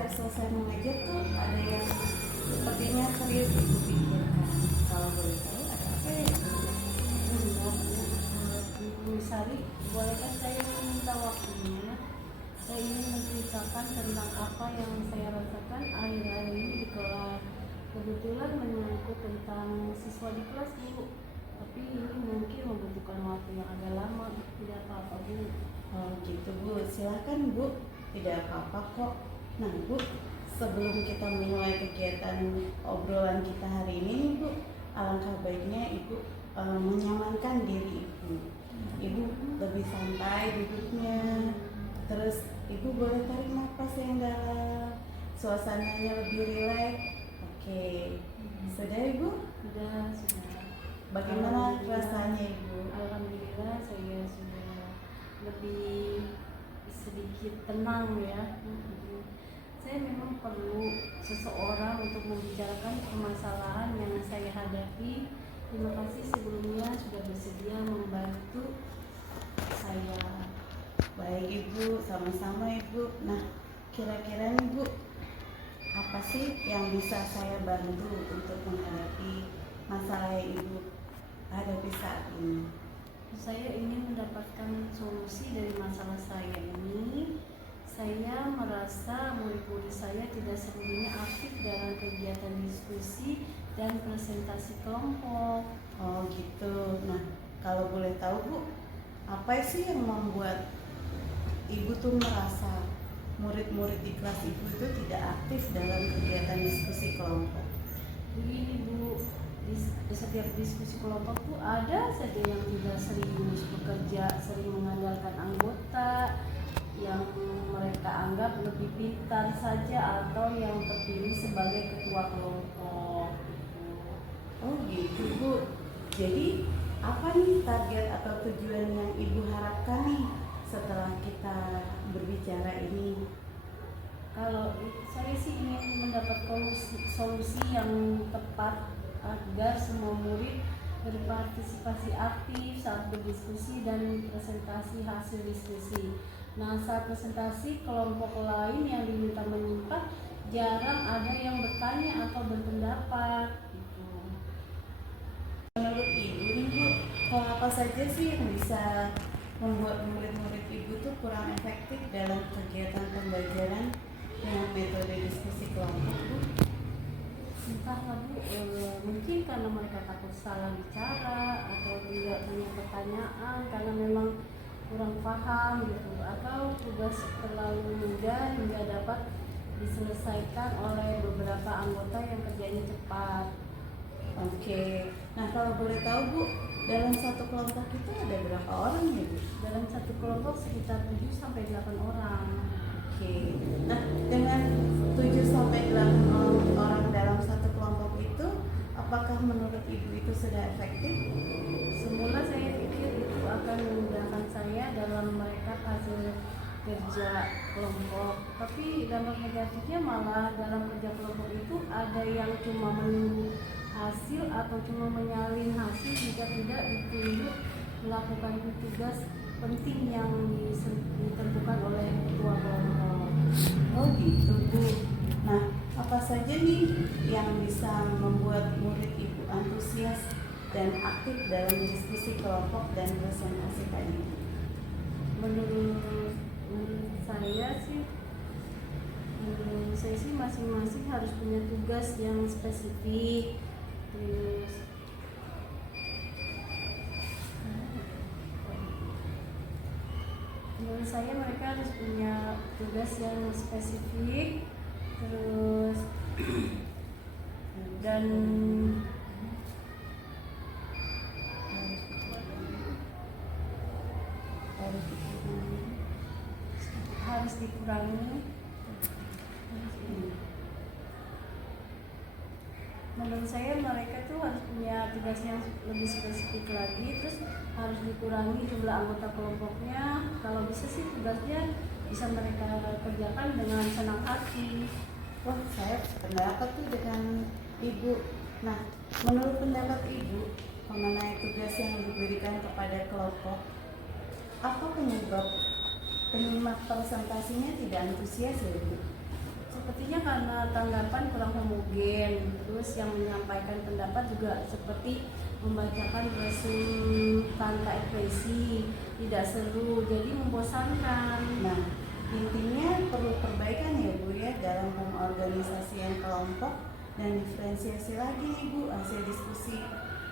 setiap selesai mengajar tuh ada yang sepertinya serius ibu pikirkan. Kalau boleh tahu ada apa ya ibu? Enggak, Bu Sari, bolehkah saya minta waktunya? Saya ingin menceritakan tentang apa yang saya rasakan akhir-akhir ini di kelas. Kebetulan menyangkut tentang siswa di kelas, Bu. Tapi ini mungkin membutuhkan waktu yang agak lama. Tidak apa-apa, Bu. Oh gitu Bu, silakan Bu, tidak apa-apa kok. Nah Bu, sebelum kita mulai kegiatan obrolan kita hari ini nih Bu, alangkah baiknya Ibu menyamankan diri Ibu. Ibu lebih santai duduknya, terus Ibu boleh tarik nafas yang dalam, suasananya lebih rileks. Oke, sudah Ibu? Sudah. Bagaimana rasanya Ibu? Alhamdulillah saya sudah lebih sedikit tenang ya. Saya memang perlu seseorang untuk membicarakan permasalahan yang saya hadapi. Terima kasih sebelumnya sudah bersedia membantu saya. Baik Ibu, sama-sama Ibu. Nah, kira-kira nih Bu, apa sih yang bisa saya bantu untuk menghadapi masalah yang Ibu hadapi saat ini? Saya ingin mendapatkan solusi dari masalah saya ini. Saya merasa murid-murid saya tidak seluruhnya aktif dalam kegiatan diskusi dan presentasi kelompok. Oh gitu. Nah, kalau boleh tahu Bu, apa sih yang membuat Ibu tuh merasa murid-murid di kelas Ibu itu tidak aktif dalam kegiatan diskusi kelompok? Begini Bu, di setiap diskusi kelompok tuh ada saja yang tidak serius bekerja, sering mengandalkan anggota yang mereka anggap lebih pintar saja atau yang terpilih sebagai ketua kelompok. Oh gitu Bu. Jadi apa nih target atau tujuan yang Ibu harapkan nih setelah kita berbicara ini? Kalau saya sih ingin mendapat solusi yang tepat agar semua murid berpartisipasi aktif saat berdiskusi dan presentasi hasil diskusi. Nah, saat presentasi kelompok lain yang diminta menyimak jarang ada yang bertanya atau berpendapat. Gitu. Menurut Ibu nih Bu, hal apa saja sih yang bisa membuat murid-murid Ibu tuh kurang efektif dalam kegiatan pembelajaran dengan metode diskusi kelompok Bu? Entahlah Bu, mungkin karena mereka takut salah bicara atau tidak punya pertanyaan karena memang kurang paham gitu, atau tugas terlalu mudah hingga dapat diselesaikan oleh beberapa anggota yang kerjanya cepat. Oke, nah kalau boleh tahu Bu, dalam satu kelompok itu ada berapa orang ya Bu? Dalam satu kelompok sekitar 7-8 orang. Oke, nah dengan 7-8 orang dalam satu kelompok itu, apakah menurut Ibu itu sudah efektif? Semula saya pikir itu akan memudahkan saya dalam merekap hasil kerja kelompok, tapi dampak negatifnya malah dalam kerja kelompok itu ada yang cuma menunggu hasil atau cuma menyalin hasil jika tidak ditunjuk melakukan tugas penting yang ditentukan oleh ketua kelompok. Oh gitu Bu. Nah, apa saja nih yang bisa membuat murid Ibu antusias dan aktif dalam diskusi kelompok dan presentasi tadi? Menurut saya sih masing-masing harus punya tugas yang spesifik. Terus menurut saya mereka harus punya tugas yang spesifik, terus dan harus dikurangi. Menurut saya mereka tuh harus punya tugas yang lebih spesifik lagi, terus harus dikurangi jumlah anggota kelompoknya. Kalau bisa sih tugasnya bisa mereka kerjakan dengan senang hati. Wah, saya pendapat tuh dengan Ibu. Nah, menurut pendapat Ibu mengenai tugas yang diberikan kepada kelompok, apa penyebab penyimak presentasinya tidak antusias ya Bu? Seperti karena tanggapan kurang homogen. Terus yang menyampaikan pendapat juga seperti membacakan resume tanpa ekspresi, tidak seru, jadi membosankan. Nah, intinya perlu perbaikan ya Bu ya dalam pengorganisasian kelompok dan diferensiasi lagi nih Bu hasil diskusi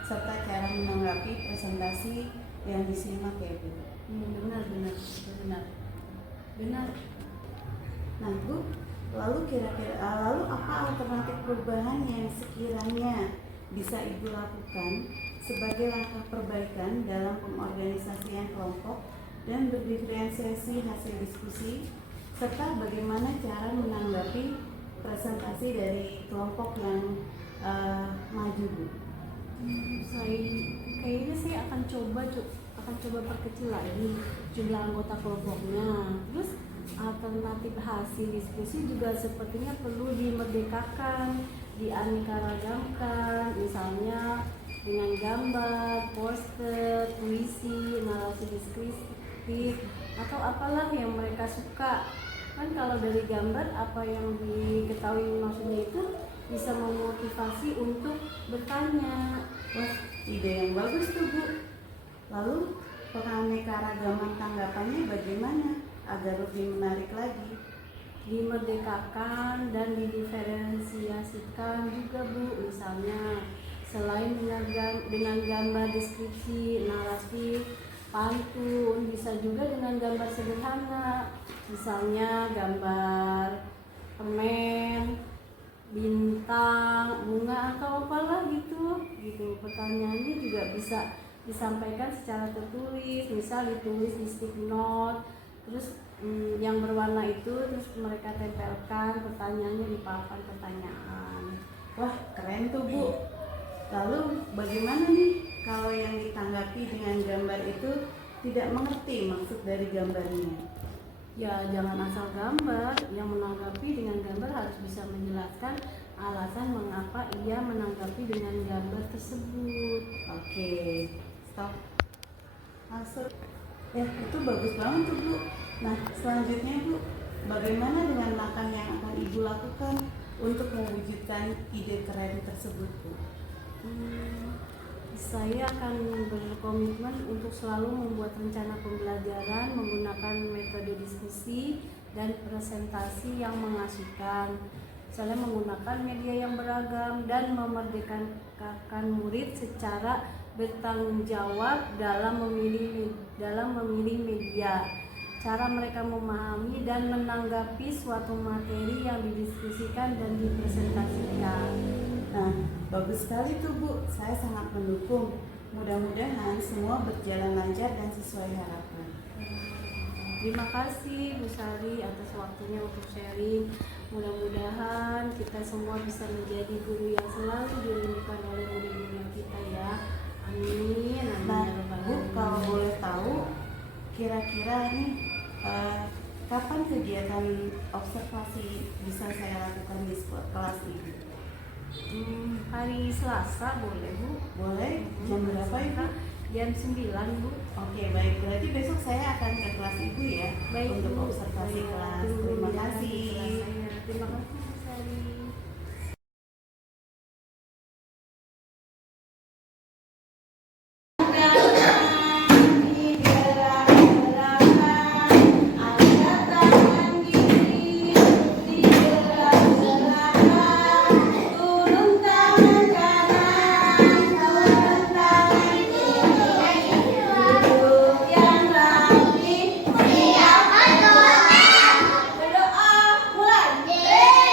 serta cara menanggapi presentasi yang disimak ya Bu. Benar. Nah Bu, lalu apa alternatif perubahan yang sekiranya bisa Ibu lakukan sebagai langkah perbaikan dalam pengorganisasian kelompok dan berdiferensiasi hasil diskusi serta bagaimana cara menanggapi presentasi dari kelompok yang maju Bu? Saya akan coba perkecil lagi jumlah anggota kelompoknya. Terus alternatif hasil diskusi juga sepertinya perlu dimerdekakan, dianeka-ragamkan, misalnya dengan gambar, poster, puisi, narasi deskriptif, atau apalah yang mereka suka. Kan kalau dari gambar apa yang diketahui maksudnya itu bisa memotivasi untuk bertanya. Wah, ide yang bagus tuh Bu. Lalu penganeka-ragaman tanggapannya bagaimana agar lebih menarik lagi? Dimerdekakan dan didiferensiasikan juga Bu, misalnya selain dengan gambar deskripsi, narasi, pantun, bisa juga dengan gambar sederhana, misalnya gambar permen, bintang, bunga, atau apalah gitu. Pertanyaannya juga bisa disampaikan secara tertulis, misal ditulis di stick note, terus yang berwarna itu terus mereka tempelkan pertanyaannya di papan pertanyaan. Wah, keren tuh Bu. Lalu bagaimana nih kalau yang ditanggapi dengan gambar itu tidak mengerti maksud dari gambarnya? Ya, jangan asal gambar. Yang menanggapi dengan gambar harus bisa menjelaskan alasan mengapa ia menanggapi dengan gambar tersebut. Oke, stop. Masuk. Ya, itu bagus banget tuh Bu. Nah, selanjutnya Bu, bagaimana dengan langkah yang akan Ibu lakukan untuk mewujudkan ide keren tersebut Bu? Saya akan berkomitmen untuk selalu membuat rencana pembelajaran menggunakan metode diskusi dan presentasi yang mengasihkan. Saya menggunakan media yang beragam dan memerdekakan murid secara bertanggung jawab dalam memilih media. Cara mereka memahami dan menanggapi suatu materi yang didiskusikan dan dipresentasikan. Nah, bagus sekali tuh Bu, saya sangat mendukung. Mudah-mudahan semua berjalan lancar dan sesuai harapan. Terima kasih Bu Sari atas waktunya untuk sharing. Mudah-mudahan kita semua bisa menjadi guru yang selalu dirindukan oleh murid-murid kita ya. Amin. Nah Bu, kalau boleh tahu, kira-kira ini kapan kegiatan observasi bisa saya lakukan di kelas ini? Hari Selasa boleh Bu? Boleh, jam berapa Ibu? Jam 9 Bu. Oke, baik, berarti besok saya akan ke kelas Ibu ya. Baik, untuk Bu. observasi Baik, kelas. tunggu Terima di dalam kasih. kelas saya. Terima kasih Bu Sari. Berdoa mulai.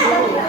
dulu ya.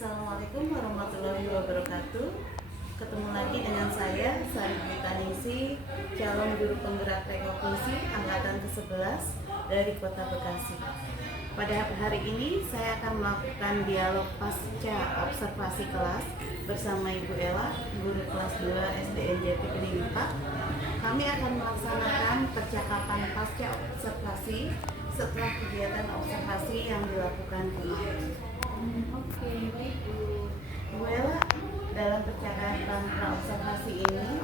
Assalamualaikum warahmatullahi wabarakatuh. Ketemu lagi dengan saya, Sari Ningsih, calon guru penggerak rekognisi angkatan ke-11 dari Kota Bekasi. Pada hari ini saya akan melakukan dialog pasca observasi kelas bersama Ibu Ella, guru kelas 2 SDN Jati Bening 4. Kami akan melaksanakan percakapan pasca observasi setelah kegiatan observasi yang dilakukan kemarin. Oke, baik Bu. Bu Ella, dalam percakapan observasi ini,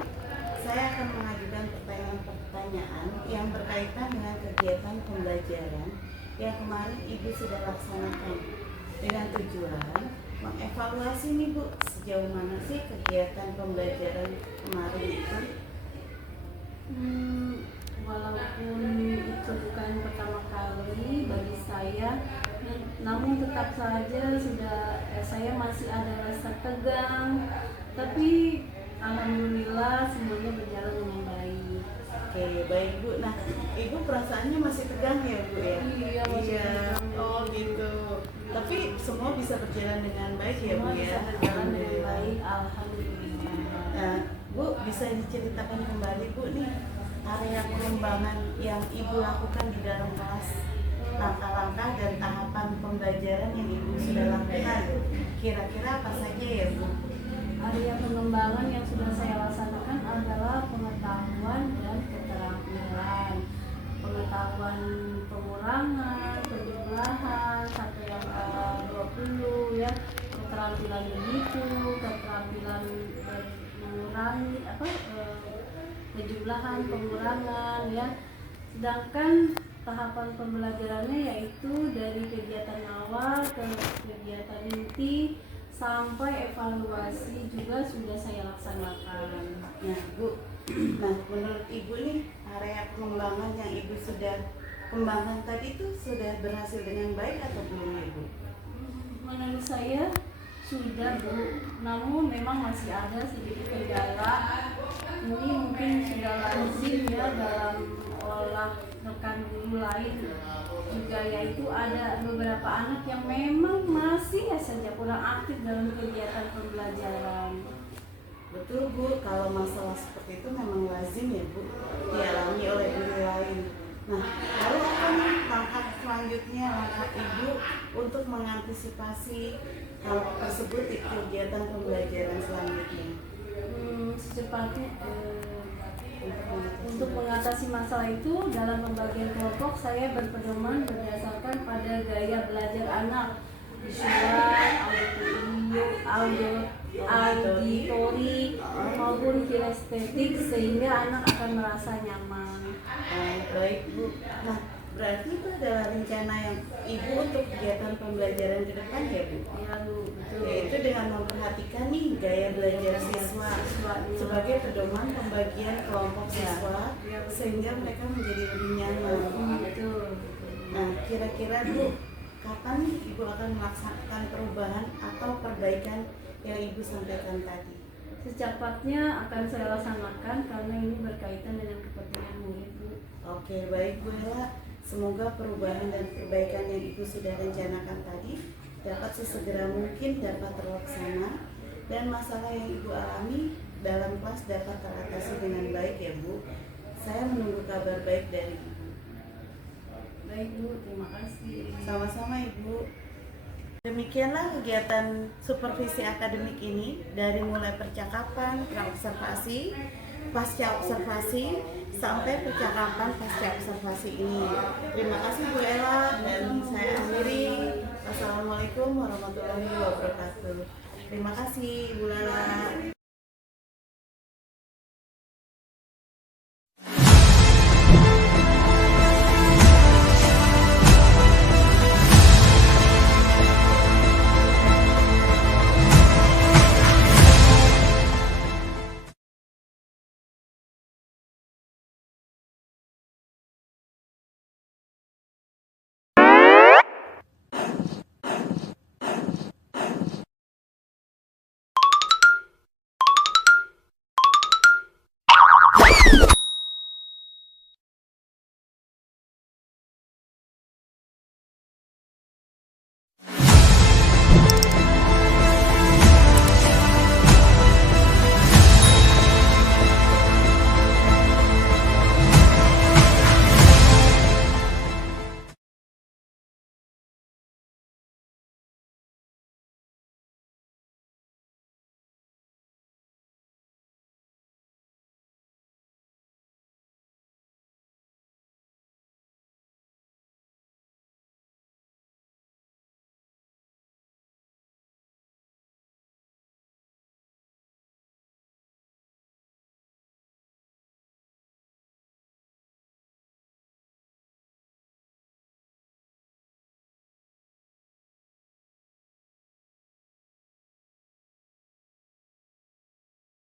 saya akan mengajukan pertanyaan-pertanyaan yang berkaitan dengan kegiatan pembelajaran yang kemarin Ibu sudah laksanakan dengan tujuan mengevaluasi nih Bu, sejauh mana sih kegiatan pembelajaran kemarin itu? Walaupun itu bukan pertama kali bagi saya, namun tetap saja saya masih ada rasa tegang, tapi alhamdulillah semuanya berjalan dengan baik. Oke, baik Bu. Nah, Ibu perasaannya masih tegang ya Bu ya? Iya, masih tegang. Oh gitu. Tapi semua bisa berjalan dengan baik ya Bu Semua ya? bisa berjalan dengan baik, alhamdulillah. Nah, Bu, bisa diceritakan kembali Bu nih area pengembangan yang Ibu lakukan di dalam kelas, langkah-langkah dan tahapan pembelajaran yang Ibu sudah lakukan. Kira-kira apa saja ya Bu? Area pengembangan yang sudah saya laksanakan adalah pengetahuan dan keterampilan, pengetahuan pengurangan, penjumlahan sampai yang 20 ya, keterampilan begitu, keterampilan mengurangi penjumlahan, pengurangan ya. Sedangkan tahapan pembelajarannya yaitu dari kegiatan awal ke kegiatan inti sampai evaluasi juga sudah saya laksanakan. Nah Bu, nah menurut Ibu nih area pengembangan yang Ibu sudah kembangkan tadi itu sudah berhasil dengan baik atau belum ya Bu? Menurut saya sudah Bu, namun memang masih ada sedikit kendala. Ini mungkin sudah lazim ya dalam olah rekan guru lain juga, yaitu ada beberapa anak yang memang masih saja kurang aktif dalam kegiatan pembelajaran. Betul Bu, kalau masalah seperti itu memang lazim ya Bu dialami oleh guru lain. Nah, lalu apa nih langkah selanjutnya, langkah Ibu untuk mengantisipasi hal tersebut di kegiatan pembelajaran selanjutnya? Secepatnya untuk mengatasi masalah itu dalam pembagian kelompok saya berpedoman berdasarkan pada gaya belajar anak, visual, auditori maupun kinestetik, sehingga anak akan merasa nyaman. Baik Bu. Nah, berarti itu adalah rencana yang Ibu untuk kegiatan pembelajaran ke depan ya Bu? Ya Bu, betul. Yaitu dengan memperhatikan nih gaya belajar siswa sebagai pedoman pembagian kelompok siswa sehingga mereka menjadi lebih nyaman. Betul. Nah, kira-kira Bu, kapan Ibu akan melaksanakan perubahan atau perbaikan yang Ibu sampaikan tadi? Secepatnya akan saya laksanakan karena ini berkaitan dengan kepentingan murid Bu. Oke, baik Bu Ella. Semoga perubahan dan perbaikan yang Ibu sudah rencanakan tadi dapat sesegera mungkin dapat terlaksana dan masalah yang Ibu alami dalam kelas dapat teratasi dengan baik ya Bu. Saya menunggu kabar baik dari Ibu. Baik Bu, terima kasih. Sama-sama Ibu. Demikianlah kegiatan supervisi akademik ini dari mulai percakapan, praobservasi, pasca observasi sampai percakapan pasca observasi ini. Terima kasih Bu Ella dan saya akhiri. Wassalamualaikum warahmatullahi wabarakatuh. Terima kasih Ibu Lala.